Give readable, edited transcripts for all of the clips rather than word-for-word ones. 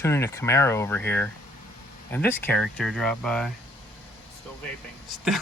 tuning a Camaro over here, and this character dropped by. Still vaping. Still.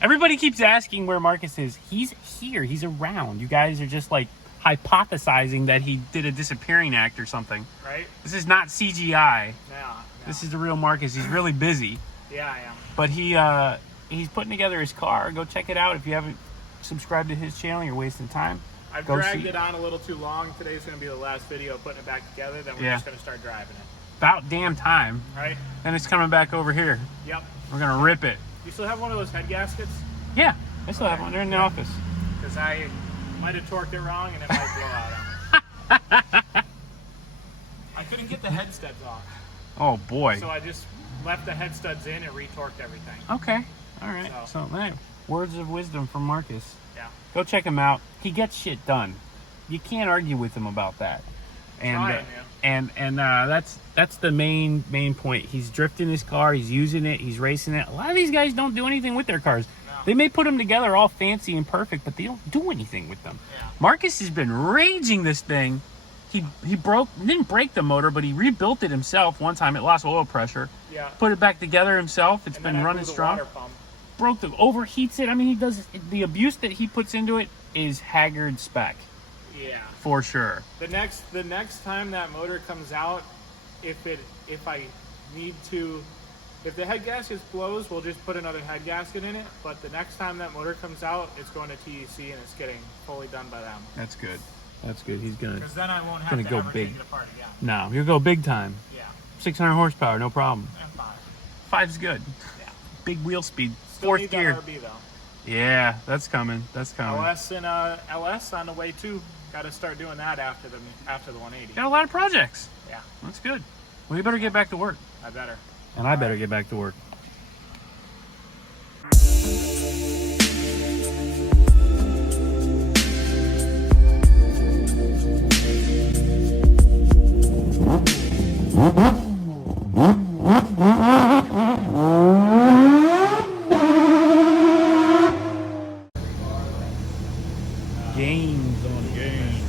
Everybody keeps asking where Marcus is. He's here. He's around. You guys are just like hypothesizing that he did a disappearing act or something. Right? This is not CGI. No. This is the real Marcus. He's really busy. Yeah, I am. But he's putting together his car. Go check it out. If you haven't subscribed to his channel, you're wasting time. I've dragged it on a little too long. Today's going to be the last video putting it back together. Then we're just going to start driving it. About damn time. Right? Then it's coming back over here. Yep. We're going to rip it. You still have one of those head gaskets? Yeah, I still have one. They're in the office. Because I might have torqued it wrong and it might blow out on me. I couldn't get the head studs off. Oh, boy. So I just left the head studs in and retorqued everything. Okay. All right. So hey, words of wisdom from Marcus. Yeah. Go check him out. He gets shit done. You can't argue with him about that. And that's the main point. He's drifting his car. He's using it. He's racing it. A lot of these guys don't do anything with their cars. No. They may put them together all fancy and perfect, but they don't do anything with them. Yeah. Marcus has been raging this thing. He didn't break the motor, but he rebuilt it himself one time. It lost oil pressure. Yeah. Put it back together himself. It's been running strong. Overheats it. I mean, he does the abuse that he puts into it is Haggard spec. Yeah. For sure. The next time that motor comes out, if the head gasket blows, we'll just put another head gasket in it. But the next time that motor comes out, it's going to TEC and it's getting fully done by them. That's good. That's good. He's gonna. Because then I won't have to go ever big. take it apart again. No, you'll go big time. Yeah. 600 horsepower, no problem. And 5. 5's good. Yeah. Big wheel speed. Still Fourth need gear. that RB though. Yeah, that's coming. That's coming. LS and LS on the way too. Got to start doing that after the 180. Got a lot of projects. Yeah. That's good. Well, you better get back to work. I better. And I better get back to work. Gains on gains.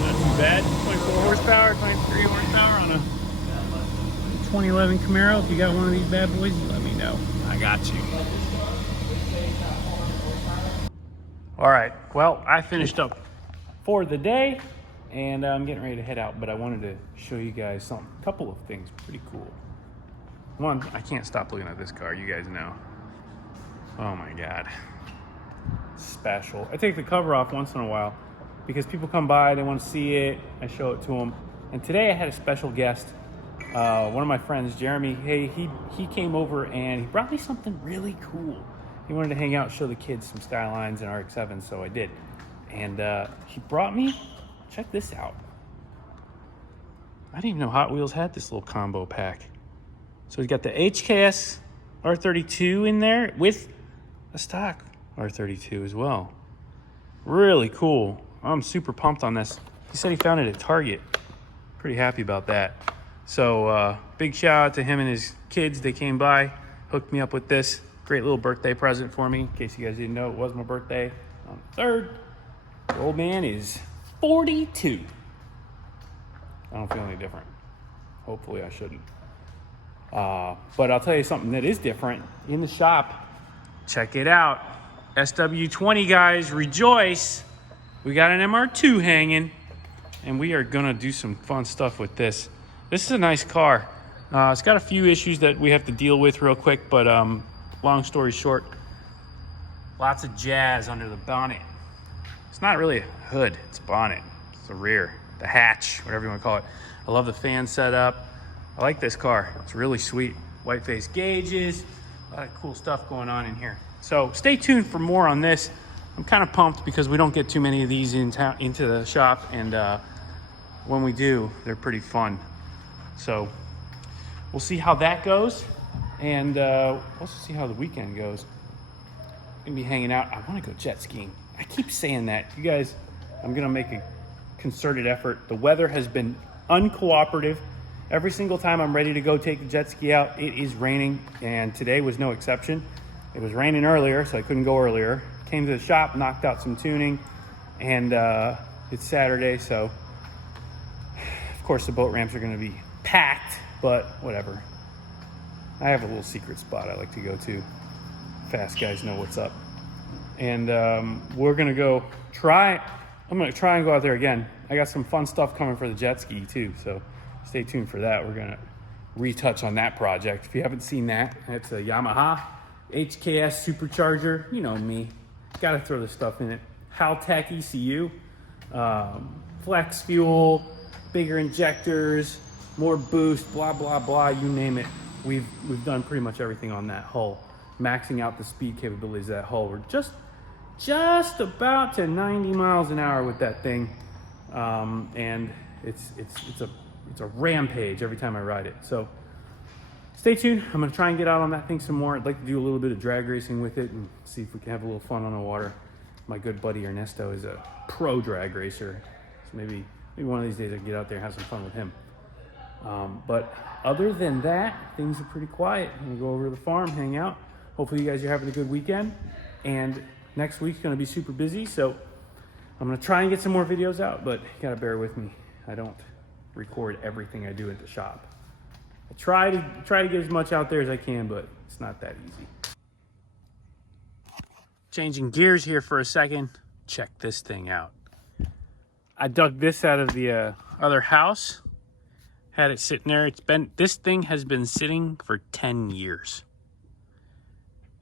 Not too bad. 24 horsepower, 23 horsepower on a 2011 Camaro. If you got one of these bad boys, let me know. I got you. All right. Well, I finished up for the day, and I'm getting ready to head out. But I wanted to show you guys a couple of things pretty cool. One, I can't stop looking at this car. You guys know. Oh my God. Special. I take the cover off once in a while because people come by, they want to see it. I show it to them. And today I had a special guest. One of my friends, Jeremy. Hey, he came over and he brought me something really cool. He wanted to hang out, show the kids some Skylines and RX-7, so I did. And he brought me, check this out. I didn't even know Hot Wheels had this little combo pack. So he's got the HKS R32 in there with a stock R32 as well. Really cool. I'm super pumped on this. He said he found it at Target. Pretty happy about that. So big shout out to him and his kids. They came by, hooked me up with this. Great little birthday present for me. In case you guys didn't know, it was my birthday on the 3rd. The old man is 42. I don't feel any different. Hopefully I shouldn't. But I'll tell you something that is different in the shop. Check it out. SW20 guys, rejoice. We got an MR2 hanging and we are gonna do some fun stuff with this. This is a nice car. It's got a few issues that we have to deal with real quick, but long story short, lots of jazz under the bonnet. It's not really a hood, it's a bonnet. It's the rear, the hatch, whatever you wanna call it. I love the fan setup. I like this car, it's really sweet. White face gauges, a lot of cool stuff going on in here. So stay tuned for more on this. I'm kind of pumped because we don't get too many of these into the shop, and when we do, they're pretty fun. So we'll see how that goes, and also see how the weekend goes. I'm gonna be hanging out. I want to go jet skiing. I keep saying that. You guys, I'm gonna make a concerted effort. The weather has been uncooperative. Every single time I'm ready to go take the jet ski out, it is raining, and today was no exception. It was raining earlier, so I couldn't go earlier. Came to the shop, knocked out some tuning, and it's Saturday, so of course, the boat ramps are going to be packed, but whatever. I have a little secret spot I like to go to. Fast guys know what's up. And we're going to go try. I'm going to try and go out there again. I got some fun stuff coming for the jet ski too, so stay tuned for that. We're going to retouch on that project. If you haven't seen that, it's a Yamaha HKS supercharger. You know me. Got to throw this stuff in it. Haltech ECU. Flex fuel, bigger injectors, more boost, blah, blah, blah, you name it. We've done pretty much everything on that hull. Maxing out the speed capabilities of that hull. We're just about to 90 miles an hour with that thing. And it's a rampage every time I ride it. So stay tuned. I'm gonna try and get out on that thing some more. I'd like to do a little bit of drag racing with it and see if we can have a little fun on the water. My good buddy Ernesto is a pro drag racer. So maybe one of these days I can get out there and have some fun with him. But other than that, things are pretty quiet. I'm gonna go over to the farm, hang out. Hopefully you guys are having a good weekend. And next week's gonna be super busy, so I'm gonna try and get some more videos out, but you gotta bear with me. I don't record everything I do at the shop. I try to get as much out there as I can, but it's not that easy. Changing gears here for a second. Check this thing out. I dug this out of the other house. Had it sitting there. This thing has been sitting for 10 years.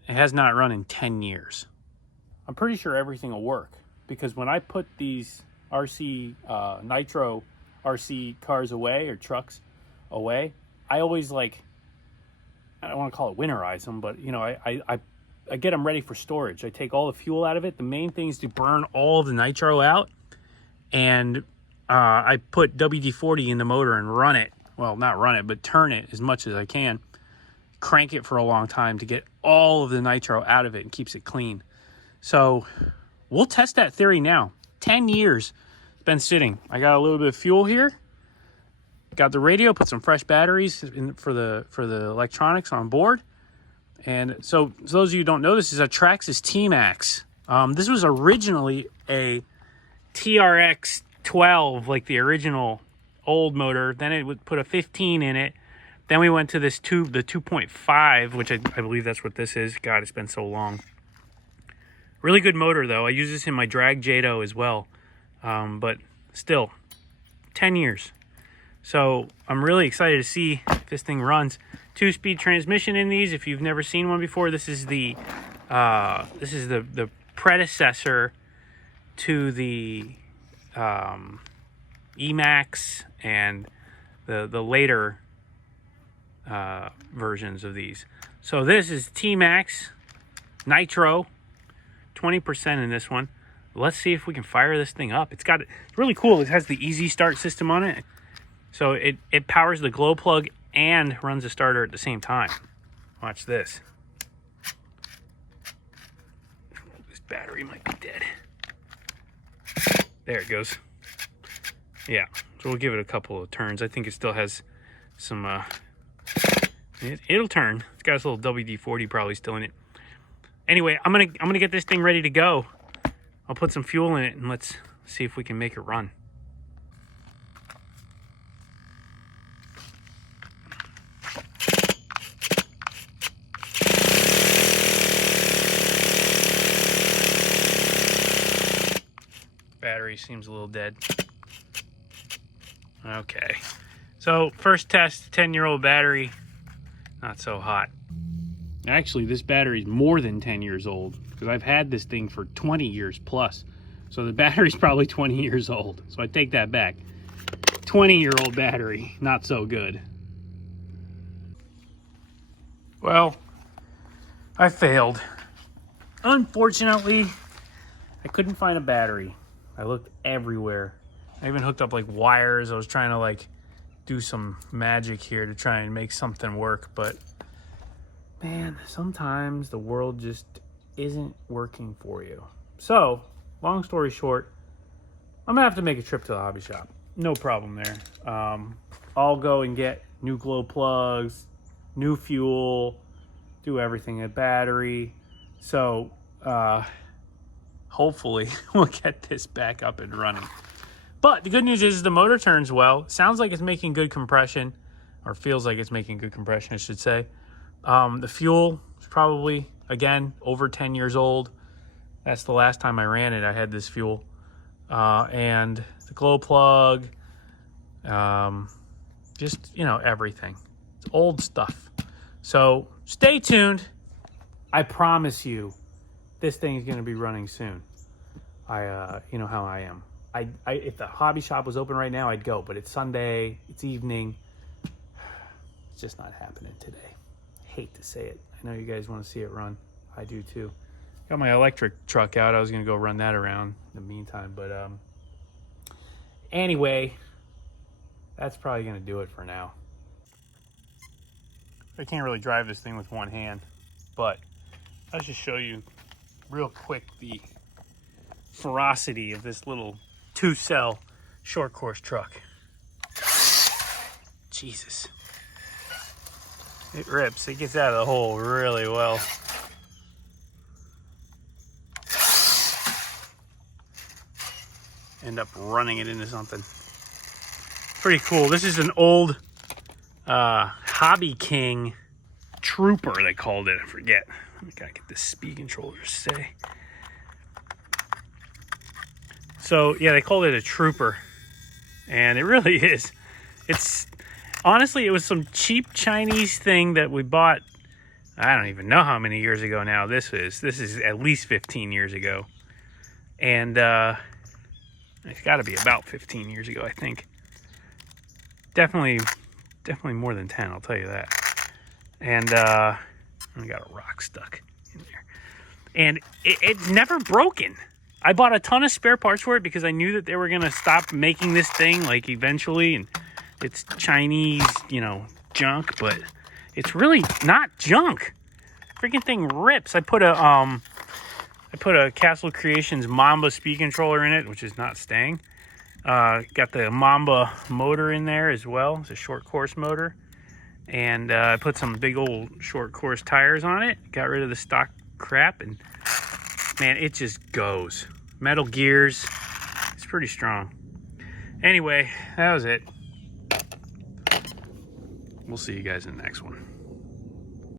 It has not run in 10 years. I'm pretty sure everything will work because when I put these nitro RC cars away or trucks away, I always I don't want to call it winterize them, but you know, I get them ready for storage. I take all the fuel out of it. The main thing is to burn all the nitro out. And I put WD-40 in the motor and run it. Well, not run it, but turn it as much as I can. Crank it for a long time to get all of the nitro out of it and keeps it clean. So we'll test that theory now. 10 years it's been sitting. I got a little bit of fuel here. Got the radio, put some fresh batteries in for the electronics on board. And so those of you who don't know, this is a Traxxas T-Max. This was originally a TRX 12, like the original old motor. Then it would put a 15 in it. Then we went to this tube, the 2.5, which I believe that's what this is. God, it's been so long. Really good motor though. I use this in my drag Jado as well. But still, 10 years. So I'm really excited to see if this thing runs. 2-speed transmission in these. If you've never seen one before, this is the predecessor to the Emax and the later versions of these. So this is T-Max Nitro, 20% in this one. Let's see if we can fire this thing up. It's really cool. It has the easy start system on it. So it powers the glow plug and runs the starter at the same time. Watch this. This battery might be dead. There it goes. Yeah, so we'll give it a couple of turns. I think it still has some, it'll turn. It's got this little WD-40 probably still in it. Anyway, I'm gonna get this thing ready to go. I'll put some fuel in it and let's see if we can make it run. Battery seems a little dead. Okay, so first test, 10-year-old battery, not so hot. Actually, this battery is more than 10 years old because I've had this thing for 20 years plus. So the battery's probably 20 years old. So I take that back. 20-year-old battery, not so good. Well, I failed. Unfortunately, I couldn't find a battery. I looked everywhere. I even hooked up like wires. I was trying to like do some magic here to try and make something work, but man, sometimes the world just isn't working for you. So, long story short, I'm gonna have to make a trip to the hobby shop. No problem there. I'll go and get new glow plugs, new fuel, do everything, a battery. So, hopefully we'll get this back up and running. But the good news is the motor turns well. Sounds like it's making good compression, or feels like it's making good compression, I should say. The fuel is probably, again, over 10 years old. That's the last time I ran it. I had this fuel. And the glow plug, just, you know, everything. It's old stuff. So stay tuned. I promise you, this thing is going to be running soon. You know how I am. If the hobby shop was open right now, I'd go. But it's Sunday. It's evening. It's just not happening today. Hate to say it. I know you guys want to see it run. I do too. Got my electric truck out. I was going to go run that around in the meantime. But anyway, that's probably going to do it for now. I can't really drive this thing with one hand, but I'll just show you real quick the ferocity of this little 2-cell short course truck. Jesus. It rips. It gets out of the hole really well. End up running it into something. Pretty cool. This is an old Hobby King Trooper, they called it. I forget. I gotta get this speed controller to say. So yeah, they called it a Trooper, and it really is. It's honestly, it was some cheap Chinese thing that we bought. I don't even know how many years ago now this is. This is at least 15 years ago, and it's got to be about 15 years ago, I think. Definitely more than 10. I'll tell you that. And I got a rock stuck in there, and it's never broken. I bought a ton of spare parts for it because I knew that they were going to stop making this thing, like, eventually, and it's Chinese, you know, junk, but it's really not junk. Freaking thing rips. I put a Castle Creations Mamba speed controller in it, which is not staying. Got the Mamba motor in there as well. It's a short course motor. And I put some big old short course tires on it. Got rid of the stock crap, and man, it just goes. Metal gears. It's pretty strong. Anyway, that was it. We'll see you guys in the next one.